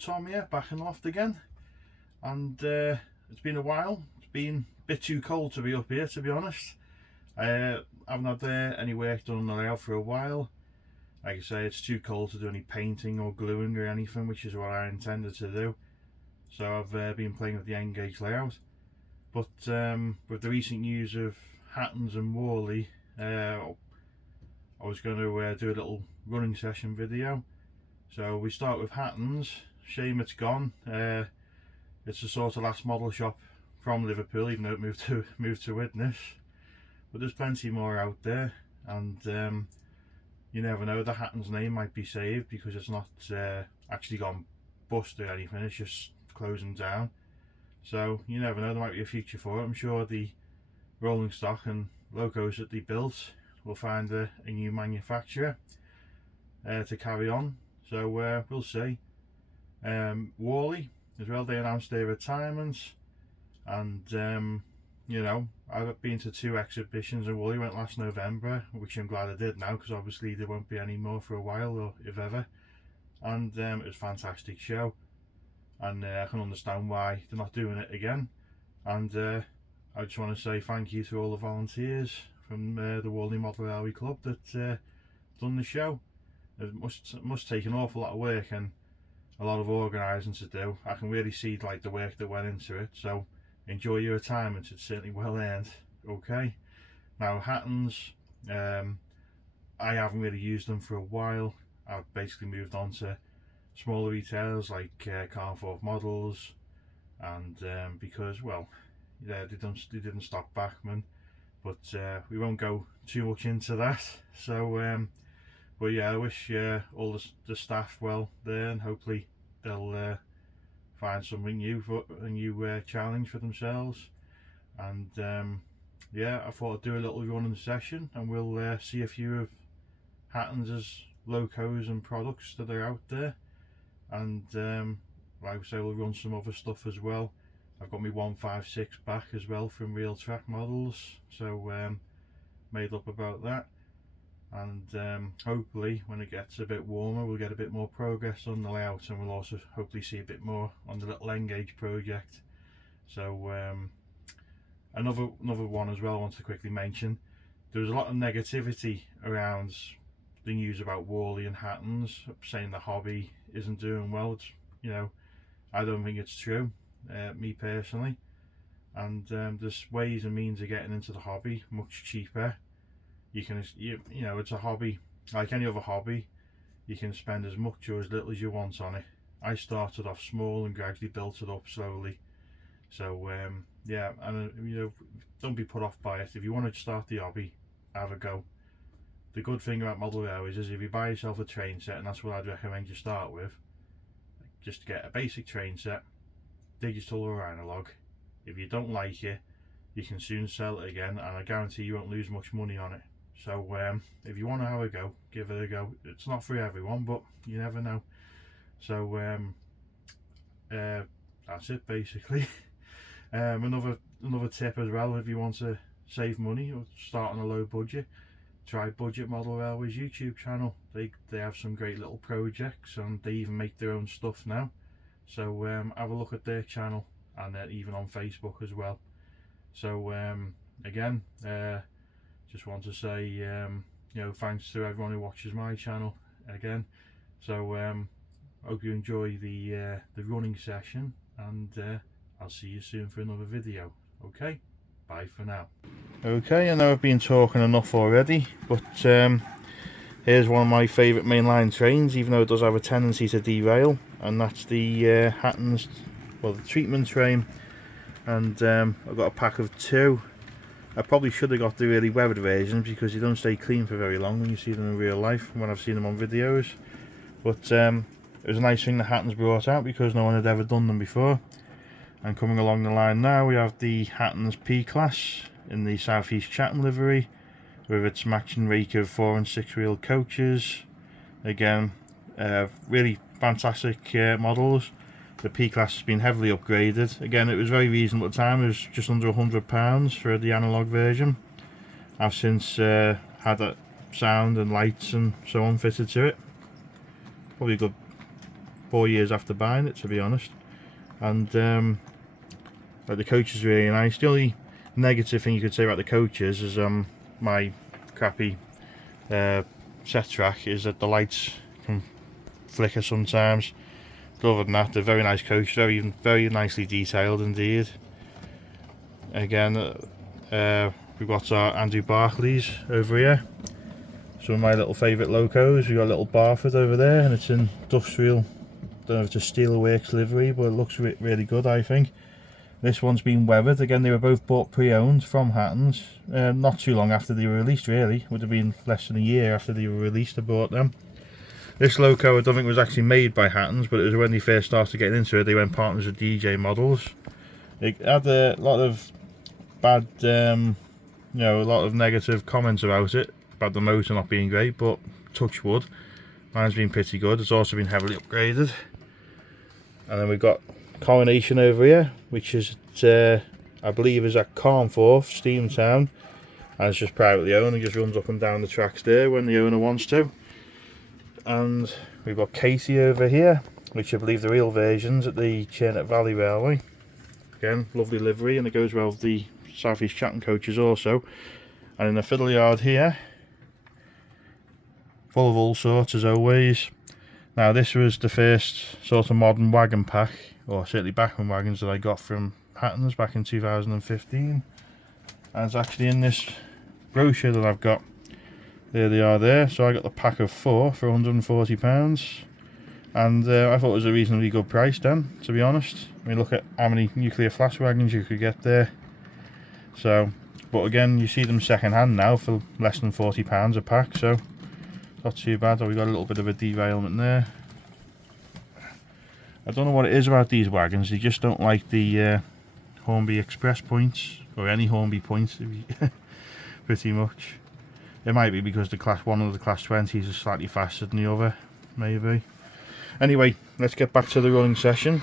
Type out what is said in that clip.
Tom here, back in Loft again, and it's been a while. It's been a bit too cold to be up here, to be honest. I haven't had any work done on the layout for a while. Like I say, it's too cold to do any painting or gluing or anything, which is what I intended to do. So I've been playing with the N-gauge layout. But with the recent news of Hattons and Warley, I was going to do a little running session video. So we start with Hattons. Shame it's gone. It's the sort of last model shop from Liverpool, even though it moved to Widnes. But there's plenty more out there, and you never know, the Hattons name might be saved because it's not actually gone bust or anything, it's just closing down. So you never know, there might be a future for it. I'm sure the rolling stock and locos that they built will find a new manufacturer to carry on. So we'll see. Warley as well, they announced their retirement, and you know, I've been to 2 exhibitions, and Warley went last November, which I'm glad I did now, because obviously there won't be any more for a while, or if ever. And it was a fantastic show, and I can understand why they're not doing it again. And I just want to say thank you to all the volunteers from the Warley Model Railway Club that done the show. It must take an awful lot of work and a lot of organising to do. I can really see like the work that went into it. So enjoy your retirement, it's certainly well earned. Okay, now Hattons, I haven't really used them for a while. I've basically moved on to smaller retailers like Carnforth Models, and because, well, yeah, they didn't stock Bachmann, but we won't go too much into that. So but yeah, I wish all the staff well there, and hopefully they'll find something new, for a new challenge for themselves. And yeah, I thought I'd do a little running session, and we'll see a few of Hattons' locos and products that are out there. And like I say, we'll run some other stuff as well. I've got my 156 back as well from Real Track Models, so made up about that. And hopefully when it gets a bit warmer, we'll get a bit more progress on the layout, and we'll also hopefully see a bit more on the little N-gauge project. So another one as well I want to quickly mention. There was a lot of negativity around the news about Warley and Hattons, saying the hobby isn't doing well. It's, you know, I don't think it's true, me personally. And there's ways and means of getting into the hobby much cheaper. You can, you know, it's a hobby like any other hobby. You can spend as much or as little as you want on it. I started off small and gradually built it up slowly. So yeah, and you know, don't be put off by it. If you want to start the hobby, have a go. The good thing about model railways is if you buy yourself a train set, and that's what I'd recommend you start with, just get a basic train set, digital or analog. If you don't like it, you can soon sell it again, and I guarantee you won't lose much money on it. So if you want to have a go, give it a go. It's not for everyone, but you never know. So that's it basically. Another tip as well, if you want to save money or start on a low budget, try Budget Model Railways YouTube channel. They have some great little projects, and they even make their own stuff now. So have a look at their channel, and even on Facebook as well. So again, just want to say you know, thanks to everyone who watches my channel again. So hope you enjoy the running session, and I'll see you soon for another video. Okay, bye for now. Okay, I know I've been talking enough already, but here's one of my favourite mainline trains, even though it does have a tendency to derail, and that's the Hattons, well, the treatment train. And I've got a pack of 2. I probably should have got the really weathered versions, because they don't stay clean for very long when you see them in real life, when I've seen them on videos. But it was a nice thing the Hattons brought out, because no one had ever done them before. And coming along the line now, we have the Hattons P-Class in the South East Chatham livery, with its matching rake of 4 and 6 wheel coaches. Again, really fantastic models. The P-Class has been heavily upgraded. Again, it was very reasonable at the time. It was just under £100 for the analogue version. I've since had that sound and lights and so on fitted to it. Probably a good 4 years after buying it, to be honest. And like, the coach is really nice. The only negative thing you could say about the coaches is my crappy set track is that the lights can flicker sometimes. But other than that, they're very nice coach, very nicely detailed indeed. Again, we've got our Andrew Barclays over here. Some of my little favourite locos. We've got a little Barford over there, and it's in industrial, don't know if it's a Steelworks livery, but it looks really good, I think. This one's been weathered. Again, they were both bought pre-owned from Hattons, not too long after they were released, really. Would have been less than a year after they were released I bought them. This loco I don't think was actually made by Hattons, but it was when they first started getting into it, they went partners with DJ Models. It had a lot of bad, you know, a lot of negative comments about it, about the motor not being great, but touch wood, mine's been pretty good. It's also been heavily upgraded. And then we've got Coronation over here, which is I believe is at Carnforth, Steamtown, and it's just privately owned. It just runs up and down the tracks there when the owner wants to. And we've got Katie over here, which I believe the real version's at the Churnet Valley Railway. Again, lovely livery, and it goes well with the South East Chatham coaches also. And in the fiddle yard here, full of all sorts as always. Now this was the first sort of modern wagon pack, or certainly backman wagons, that I got from Hattons back in 2015. And it's actually in this brochure that I've got. There they are there. So I got the pack of 4 for £140. And I thought it was a reasonably good price then, to be honest. I mean, look at how many nuclear flash wagons you could get there. So, but again, you see them second hand now for less than £40 a pack, so not too bad. Oh, we got a little bit of a derailment there. I don't know what it is about these wagons. They just don't like the Hornby Express points, or any Hornby points, pretty much. It might be because the class 1 or the class 20s is slightly faster than the other, maybe. Anyway, let's get back to the running session.